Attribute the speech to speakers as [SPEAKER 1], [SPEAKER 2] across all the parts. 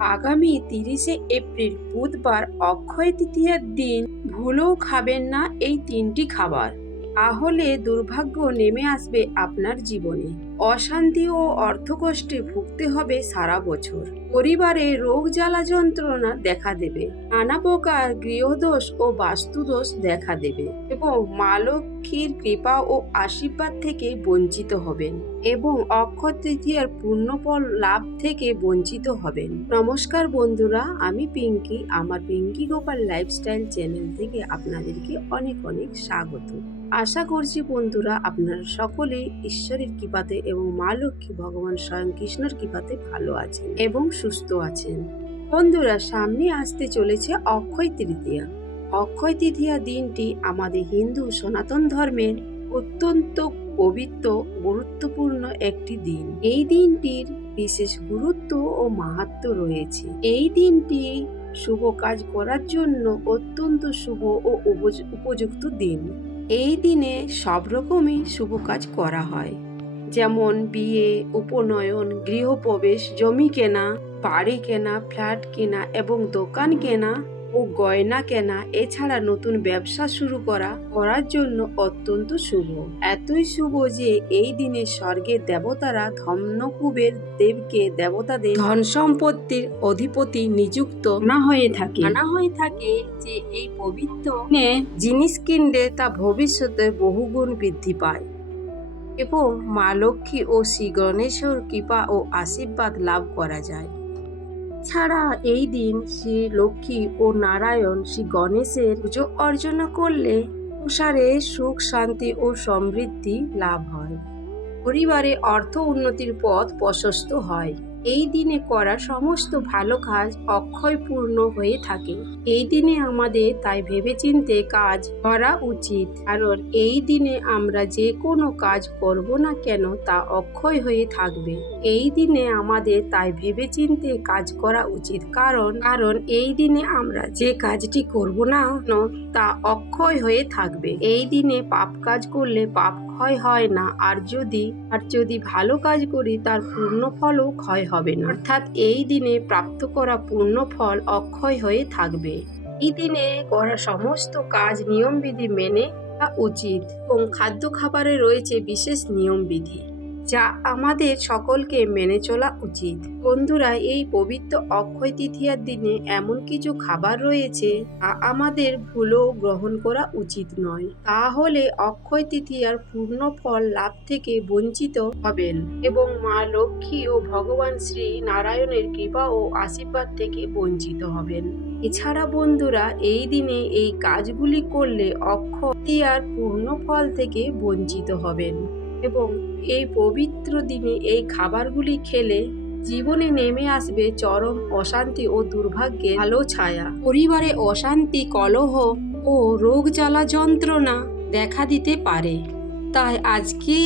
[SPEAKER 1] আগামী তিরিশে এপ্রিল বুধবার অক্ষয় তৃতীয়ার দিন ভুলেও খাবেন না এই তিনটি খাবার। তাহলে দুর্ভাগ্য নেমে আসবে আপনার জীবনে। অশান্তি ও অর্থকষ্টে ভুগতে হবে সারা বছর। পরিবারে রোগ জ্বালা যন্ত্রণা দেখা দেবে। নানা প্রকার গৃহদোষ ও বাস্তুদোষ দেখা দেবে এবং মা লক্ষ্মীর কৃপা ও আশীর্বাদ থেকে বঞ্চিত হবেন এবং অক্ষয় তৃতীয়ার লাভ থেকে বঞ্চিত হবেন। নমস্কার বন্ধুরা, আমি পিঙ্কি। আমার পিঙ্কি গোপাল লাইফস্টাইল চ্যানেল থেকে আপনাদেরকে অনেক অনেক স্বাগত। আশা করছি বন্ধুরা আপনারা সকলেই ঈশ্বরের কৃপাতে এবং মা লক্ষ্মী ভগবান স্বয়ং কৃষ্ণর কৃপাতে ভালো আছেন এবং সুস্থ আছেন। বন্ধুরা, সামনে আসতে চলেছে অক্ষয় তৃতীয়া। অক্ষয় তৃতীয়া দিনটি আমাদের হিন্দু সনাতন ধর্মের অত্যন্ত পবিত্র, গুরুত্বপূর্ণ একটি দিন। এই দিনটির বিশেষ গুরুত্ব ও মাহাত্ম রয়েছে। এই দিনটি শুভ কাজ করার জন্য অত্যন্ত শুভ ও উপয- উপযুক্ত দিন। এই দিনে সব রকমই শুভ কাজ করা হয়। যেমন বিয়ে, উপনয়ন, গৃহপ্রবেশ, জমি কেনা, বাড়ি কেনা, ফ্ল্যাট কেনা এবং দোকান কেনা ও গয়না কেনা এছাড়া নতুন ব্যবসা শুরু করা, করার জন্য অত্যন্ত শুভ। এতই শুভ যে এই দিনে স্বর্গের দেবতারা ধন্যকুবের দেবকে, দেবতাদের ধন সম্পত্তির অধিপতি নিযুক্ত না হয়ে থাকে। না হয়ে থাকে যে এই পবিত্র জিনিস কিনলে তা ভবিষ্যতে বহুগুণ বৃদ্ধি পায়। এবং মা লক্ষ্মী ও শ্রী গণেশের কৃপা ও আশীর্বাদ লাভ করা যায়। ছাড়া এই দিন শ্রী লক্ষ্মী ও নারায়ণ শ্রী গণেশের পুজো অর্চনা করলে সংসারে সুখ, শান্তি ও সমৃদ্ধি লাভ হয়। পরিবারে অর্থ উন্নতির পথ প্রশস্ত হয়। এই দিনে করা সমস্ত ভালো কাজ অক্ষয়পূর্ণ হয়ে থাকে। এই দিনে আমাদের তাই ভেবেচিন্তে কাজ করা উচিত। কারণ এই দিনে আমরা যে কোনো কাজ করব না কেন তা অক্ষয় হয়ে থাকবে। এই দিনে আমাদের তাই ভেবেচিন্তে কাজ করা উচিত। কারণ কারণ এই দিনে আমরা যে কাজটি করব না তা অক্ষয় হয়ে থাকবে। এই দিনে পাপ কাজ করলে পাপ ক্ষয় হয় না। আর যদি আর যদি ভালো কাজ করি, তার পূর্ণ ফলও ক্ষয় হবে না। অর্থাৎ এই দিনে প্রাপ্ত করা পূর্ণ ফল অক্ষয় হয়ে থাকবে। এই দিনে করা সমস্ত কাজ নিয়মবিধি মেনে উচিত এবং খাদ্য খাবারে রয়েছে বিশেষ নিয়মবিধি। যা আমাদের সকলকে মেনে চলা উচিত। বন্ধুরা, এই পবিত্র অক্ষয় তৃতীয়ার দিনে এমন কিছু খাবার রয়েছে তা আমাদের ভুলও গ্রহণ করা উচিত নয়। তাহলে অক্ষয় তৃতীয়ার পূর্ণ ফল লাভ থেকে বঞ্চিত হবেন এবং মা লক্ষ্মী ও ভগবান শ্রী নারায়ণের কৃপা ও আশীর্বাদ থেকে বঞ্চিত হবেন। এছাড়া বন্ধুরা, এই দিনে এই কাজগুলি করলে অক্ষয় তৃতীয়ার পূর্ণ ফল থেকে বঞ্চিত হবেন। এবং এই পবিত্র দিনে এই খাবারগুলি খেলে জীবনে নেমে আসবে চরম অশান্তি ও দুর্ভাগ্যের আলো ছায়া। পরিবারে অশান্তি, কলহ ও রোগ জ্বালা যন্ত্রণা দেখা দিতে পারে। তাই আজকে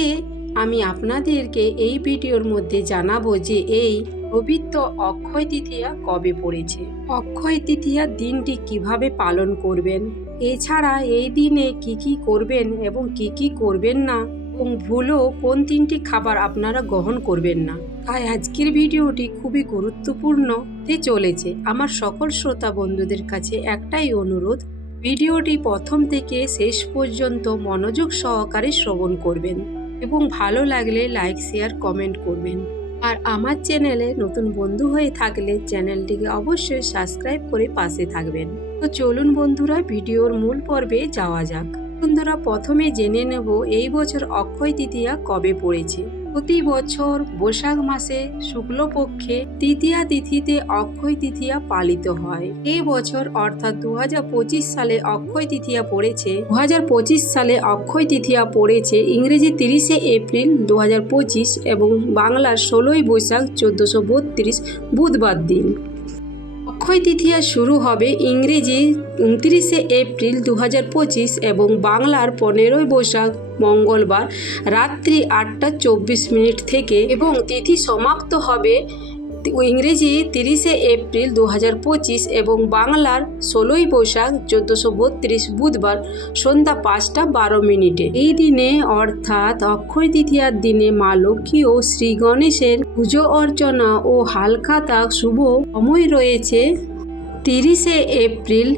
[SPEAKER 1] আমি আপনাদেরকে এই ভিডিওর মধ্যে জানাব যে এই পবিত্র অক্ষয় তৃতীয়া কবে পড়েছে। অক্ষয় তৃতীয়ার দিনটি কীভাবে পালন করবেন? এছাড়া এই দিনে কি কি করবেন এবং কি কি করবেন না এবং ভুলও কোন তিনটি খাবার আপনারা গ্রহণ করবেন না। তাই আজকের ভিডিওটি খুবই গুরুত্বপূর্ণ হতে চলেছে। আমার সকল শ্রোতা বন্ধুদের কাছে একটাই অনুরোধ, ভিডিওটি প্রথম থেকে শেষ পর্যন্ত মনোযোগ সহকারে শ্রবণ করবেন এবং ভালো লাগলে লাইক, শেয়ার, কমেন্ট করবেন। আর আমার চ্যানেলে নতুন বন্ধু হয়ে থাকলে চ্যানেলটিকে অবশ্যই সাবস্ক্রাইব করে পাশে থাকবেন। তো চলুন বন্ধুরা, ভিডিওর মূল পর্বে যাওয়া যাক। বন্ধুরা প্রথমে জেনে নেব এই বছর অক্ষয় তৃতীয়া কবে পড়েছে। প্রতি বছর বৈশাখ মাসে শুক্লপক্ষে তৃতীয়া তিথিতে অক্ষয় তৃতীয়া পালিত হয়। এই বছর অর্থাৎ দু হাজার পঁচিশ সালে অক্ষয় তৃতীয়া পড়েছে। দু হাজার পঁচিশ সালে অক্ষয় তৃতীয়া পড়েছে ইংরেজি তিরিশে এপ্রিল দু হাজার পঁচিশ এবং বাংলার ষোলোই বৈশাখ চোদ্দশো বুধবার দিন। অক্ষয় তৃতীয়া শুরু হবে ইংরেজি উনত্রিশে এপ্রিল দু হাজার পঁচিশ এবং বাংলার পনেরোই বৈশাখ মঙ্গলবার রাত্রি আটটা চব্বিশ মিনিট থেকে এবং তিথি সমাপ্ত হবে ইংরেজি তিরিশে এপ্রিল দু হাজার পঁচিশ এবং বাংলার ষোলোই বৈশাখ চোদ্দোশো বত্রিশ বুধবার সন্ধ্যা পাঁচটা বারো মিনিটে। এই দিনে অর্থাৎ অক্ষয় তৃতীয়ার দিনে মা লক্ষ্মী ও শ্রী গণেশের পুজো অর্চনা ও হালখাতা শুভ সময় রয়েছে তিরিশে এপ্রিল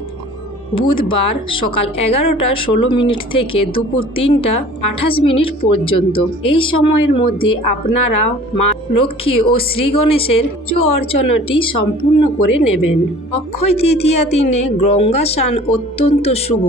[SPEAKER 1] বুধবার সকাল এগারোটা ষোলো মিনিট থেকে দুপুর তিনটা আঠাশ মিনিট পর্যন্ত। এই সময়ের মধ্যে আপনারা মা লক্ষ্মী ও শ্রী গণেশের পুজো অর্চনাটি সম্পূর্ণ করে নেবেন। অক্ষয় তৃতীয়া দিনে গঙ্গা স্নান অত্যন্ত শুভ,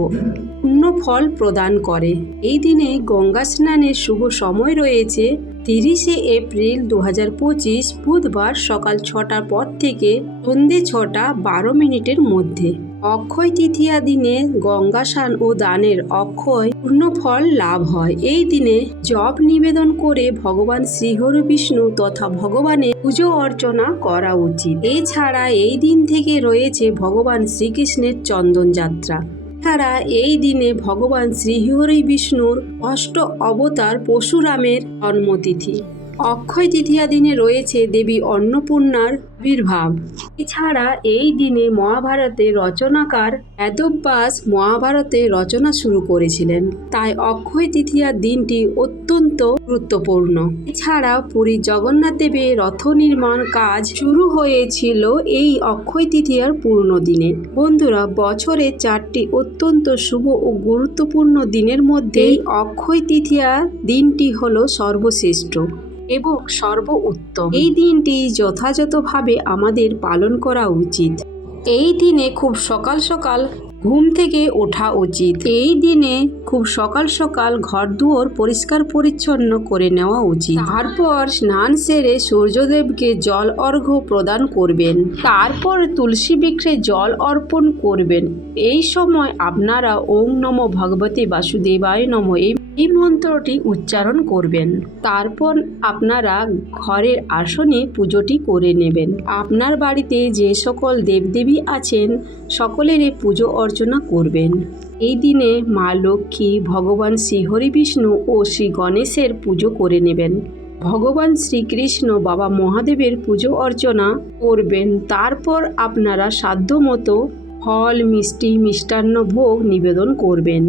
[SPEAKER 1] পূর্ণ ফল প্রদান করে। এই দিনে গঙ্গা স্নানের শুভ সময় রয়েছে তিরিশে এপ্রিল দু হাজার পঁচিশ বুধবার সকাল ছটার পর থেকে সন্ধে ছটা বারো মিনিটের মধ্যে। অক্ষয় তৃতীয়া দিনে গঙ্গা স্নান ও দানের অক্ষয় পূর্ণ ফল লাভ হয়। এই দিনে জপ নিবেদন করে ভগবান শ্রীহরি বিষ্ণু তথা ভগবানের পুজো অর্চনা করা উচিত। এছাড়া এই দিন থেকে রয়েছে ভগবান শ্রীকৃষ্ণের চন্দন যাত্রা। ছাড়া এই দিনে ভগবান শ্রীহরি বিষ্ণুর অষ্ট অবতার পশুরামের জন্মতিথি। অক্ষয় তৃতীয়া দিনে রয়েছে দেবী অন্নপূর্ণার আবির্ভাব। এছাড়া এই দিনে মহাভারতের রচনাকার বেদব্যাস মহাভারতে রচনা শুরু করেছিলেন। তাই অক্ষয় তৃতীয়ার দিনটি অত্যন্ত গুরুত্বপূর্ণ। এছাড়া পুরী জগন্নাথ দেবের রথ নির্মাণ কাজ শুরু হয়েছিল এই অক্ষয় তৃতীয়ার পূর্ণ দিনে। বন্ধুরা, বছরে চারটি অত্যন্ত শুভ ও গুরুত্বপূর্ণ দিনের মধ্যে এই অক্ষয় তৃতীয়া দিনটি হলো সর্বশ্রেষ্ঠ। এবং সর্ব উত্তম এই দিনটি যথাযথভাবে আমাদের পালন করা উচিত। এই দিনে খুব সকাল সকাল ঘুম থেকে ওঠা উচিত। এই দিনে খুব সকাল সকাল ঘর দুয়ার পরিষ্কার পরিচ্ছন্ন করে নেওয়া উচিত। তারপর স্নান সেরে সূর্যদেবকে জল অর্ঘ্য প্রদান করবেন। তারপর তুলসী বৃক্ষে জল অর্পণ করবেন। এই সময় আপনারা ওম নম ভগবতী বাসুদেবায় নম। এই এই মন্ত্রটি উচ্চারণ করবেন। তারপর আপনারা ঘরের আসনে পুজোটি করে নেবেন। আপনার বাড়িতে যে সকল দেবদেবী আছেন সকলেরই পুজো অর্চনা করবেন। এই দিনে মা লক্ষ্মী, ভগবান শ্রীহরি বিষ্ণু ও শ্রী গণেশের পুজো করে নেবেন। ভগবান শ্রীকৃষ্ণ বাবা মহাদেবের পুজো অর্চনা করবেন। তারপর আপনারা সাধ্য মতো ফল, মিষ্টি, মিষ্টান্ন ভোগ নিবেদন করবেন।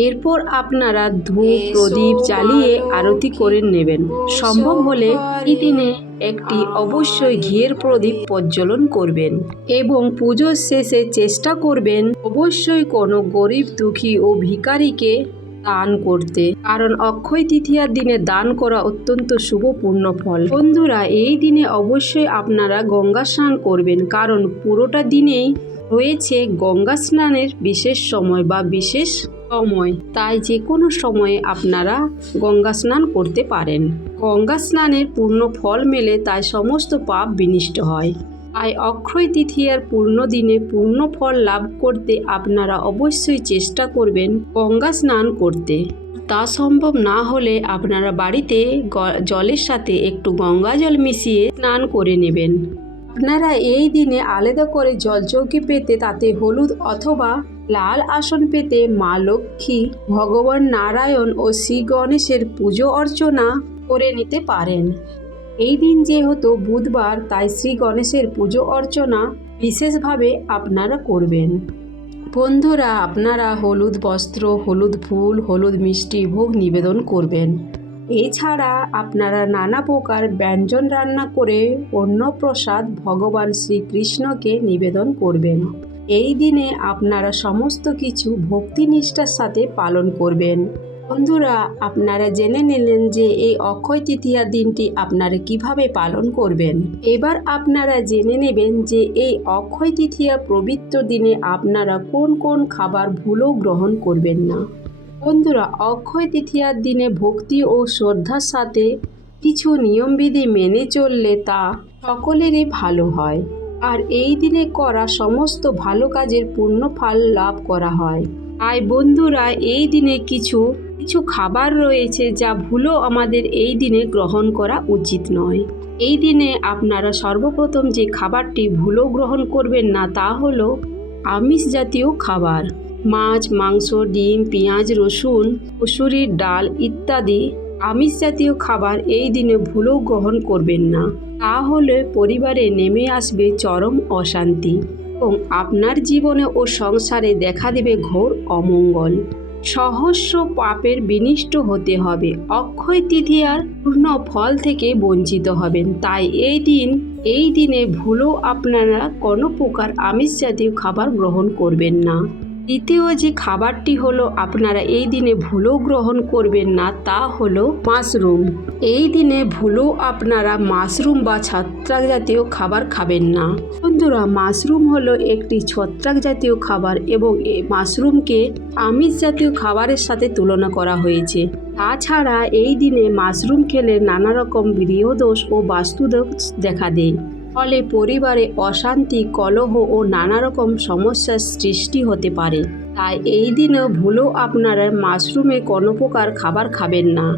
[SPEAKER 1] এরপর আপনারা ধূপ প্রদীপ জ্বালিয়ে আরতি করে নেবেন। সম্ভব হলে এই দিনে একটি অবশ্যই ঘিয়ের প্রদীপ প্রজ্বলন করবেন এবং পুজোর শেষে চেষ্টা করবেন অবশ্যই কোনো গরিব দুঃখী ও ভিখারিকে দান করতে। কারণ অক্ষয় তৃতীয়ার দিনে দান করা অত্যন্ত শুভ পূর্ণ ফল। বন্ধুরা এই দিনে অবশ্যই আপনারা গঙ্গা স্নান করবেন। কারণ পুরোটা দিনেই রয়েছে গঙ্গা স্নানের বিশেষ সময় বা বিশেষ সময়, তাই যে কোনো সময়ে আপনারা গঙ্গা স্নান করতে পারেন। গঙ্গা স্নানের পূর্ণ ফল মেলে তাই সমস্ত পাপ বিনিষ্ট হয়। তাই অক্ষয় তৃতীয়ার পূর্ণ দিনে পূর্ণ ফল লাভ করতে আপনারা অবশ্যই চেষ্টা করবেন গঙ্গা স্নান করতে। তা সম্ভব না হলে আপনারা বাড়িতে জলের সাথে একটু গঙ্গা জল মিশিয়ে স্নান করে নেবেন। আপনারা এই দিনে আলাদা করে জলচৌকি পেতে তাতে হলুদ অথবা লাল আসন পেতে মা লক্ষ্মী, ভগবান নারায়ণ ও শ্রী গণেশের পুজো অর্চনা করে নিতে পারেন। এই দিন যেহেতু বুধবার, তাই শ্রী গণেশের পুজো অর্চনা বিশেষভাবে আপনারা করবেন। বন্ধুরা, আপনারা হলুদ বস্ত্র, হলুদ ফুল, হলুদ মিষ্টি ভোগ নিবেদন করবেন। এছাড়া আপনারা নানা প্রকার ব্যঞ্জন রান্না করে অন্নপ্রসাদ ভগবান শ্রীকৃষ্ণকে নিবেদন করবেন। এই দিনে আপনারা সমস্ত কিছু ভক্তি নিষ্ঠার সাথে পালন করবেন। বন্ধুরা, আপনারা জেনে নিলেন যে এই অক্ষয় তৃতীয়া দিনটি আপনারা কীভাবে পালন করবেন। এবার আপনারা জেনে নেবেন যে এই অক্ষয় তৃতীয়া পবিত্র দিনে আপনারা কোন কোন খাবার ভুলেও গ্রহণ করবেন না। বন্ধুরা, অক্ষয় তৃতীয়ার দিনে ভক্তি ও শ্রদ্ধার সাথে কিছু নিয়মবিধি মেনে চললে তা সকলেরই ভালো হয়। আর এই দিনে করা সমস্ত ভালো কাজের পূর্ণ ফল লাভ করা হয়। তাই বন্ধুরা, এই দিনে কিছু কিছু খাবার রয়েছে যা ভুলও আমাদের এই দিনে গ্রহণ করা উচিত নয়। এই দিনে আপনারা সর্বপ্রথম যে খাবারটি ভুলও গ্রহণ করবেন না তা হলো আমিষ জাতীয় খাবার। মাছ, মাংস, ডিম, পেঁয়াজ, রসুন মসুরির ডাল ইত্যাদি আমিষ জাতীয় খাবার এই দিনে ভুলেও গ্রহণ করবেন না। তাহলে পরিবারে নেমে আসবে চরম অশান্তি এবং আপনার জীবনে ও সংসারে দেখা দেবে ঘোর অমঙ্গল। সহস্র পাপের বিনিষ্ট হতে হবে। অক্ষয় তৃতীয়ার পূর্ণ ফল থেকে বঞ্চিত হবেন। তাই এই দিন, এই দিনে ভুলেও আপনারা কোনো প্রকার আমিষ জাতীয় খাবার গ্রহণ করবেন না। দ্বিতীয় যে খাবারটি হলো, আপনারা এই দিনে ভুলেও গ্রহণ করবেন না, তা হলো মাশরুম। এই দিনে ভুলেও আপনারা মাশরুম বা ছত্রাক জাতীয় খাবার খাবেন না। বন্ধুরা, মাশরুম হলো একটি ছত্রাক জাতীয় খাবার এবং এই মাশরুমকে আমিষ জাতীয় খাবারের সাথে তুলনা করা হয়েছে। তাছাড়া এই দিনে মাশরুম খেলে নানা রকম গৃহদোষ ও বাস্তুদোষ দেখা দেয়। ফলে পরিবারে অশান্তি, কলহ ও নানা রকম সমস্যার সৃষ্টি হতে পারে। তাই এই দিনে ভুলেও আপনারা মাশরুমে কোনো প্রকার খাবার খাবেন না।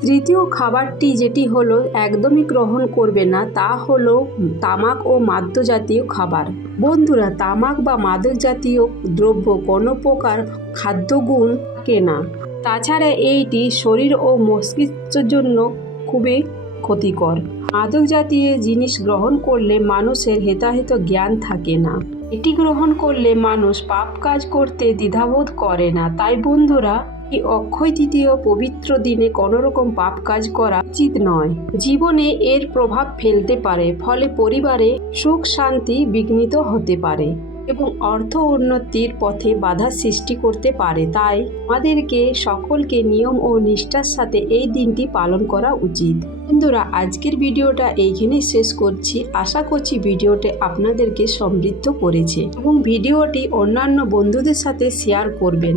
[SPEAKER 1] তৃতীয় খাবারটি যেটি হলো, একদমই গ্রহণ করবে না, তা হলো তামাক ও মাদ্য জাতীয় খাবার। বন্ধুরা, তামাক বা মাদক জাতীয় দ্রব্য কোনো প্রকার খাদ্যগুণ থাকে না। তাছাড়া এইটি শরীর ও মস্তিষ্কের জন্য খুবই ক্ষতিকর। মাদক জাতীয় জিনিস গ্রহণ করলে মানুষের হেতাহেত জ্ঞান থাকে না। এটি গ্রহণ করলে মানুষ পাপ কাজ করতে দ্বিধাবোধ করে না। তাই বন্ধুরা, এই অক্ষয় তৃতীয় পবিত্র দিনে কোনো রকম পাপ কাজ করা উচিত নয়। জীবনে এর প্রভাব ফেলতে পারে, ফলে পরিবারে সুখ, শান্তি বিঘ্নিত হতে পারে। এবং অর্থ উন্নতির পথে বাধা সৃষ্টি করতে পারে। তাই আমাদেরকে সকলকে নিয়ম ও নিষ্ঠার সাথে এই দিনটি পালন করা উচিত। বন্ধুরা, আজকের ভিডিওটা এইখানে শেষ করছি। আশা করছি ভিডিওটি আপনাদেরকে সমৃদ্ধ করেছে এবং ভিডিওটি অন্যান্য বন্ধুদের সাথে শেয়ার করবেন।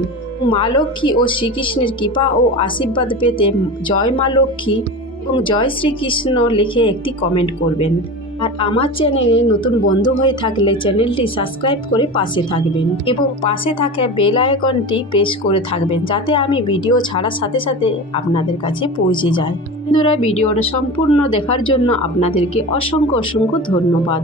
[SPEAKER 1] মা লক্ষ্মী ও শ্রীকৃষ্ণের কৃপা ও আশীর্বাদ পেতে জয় মা লক্ষ্মী এবং জয় শ্রীকৃষ্ণ লিখে একটি কমেন্ট করবেন। আর আমার চ্যানেলে নতুন বন্ধু হয়ে থাকলে চ্যানেলটি সাবস্ক্রাইব করে পাশে থাকবেন এবং পাশে থাকা বেল আইকনটি প্রেস করে থাকবেন যাতে আমি ভিডিও ছাড়ার সাথে সাথে আপনাদের কাছে পৌঁছে যায়। বন্ধুরা, ভিডিওটা সম্পূর্ণ দেখার জন্য আপনাদেরকে অসংখ্য অসংখ্য ধন্যবাদ।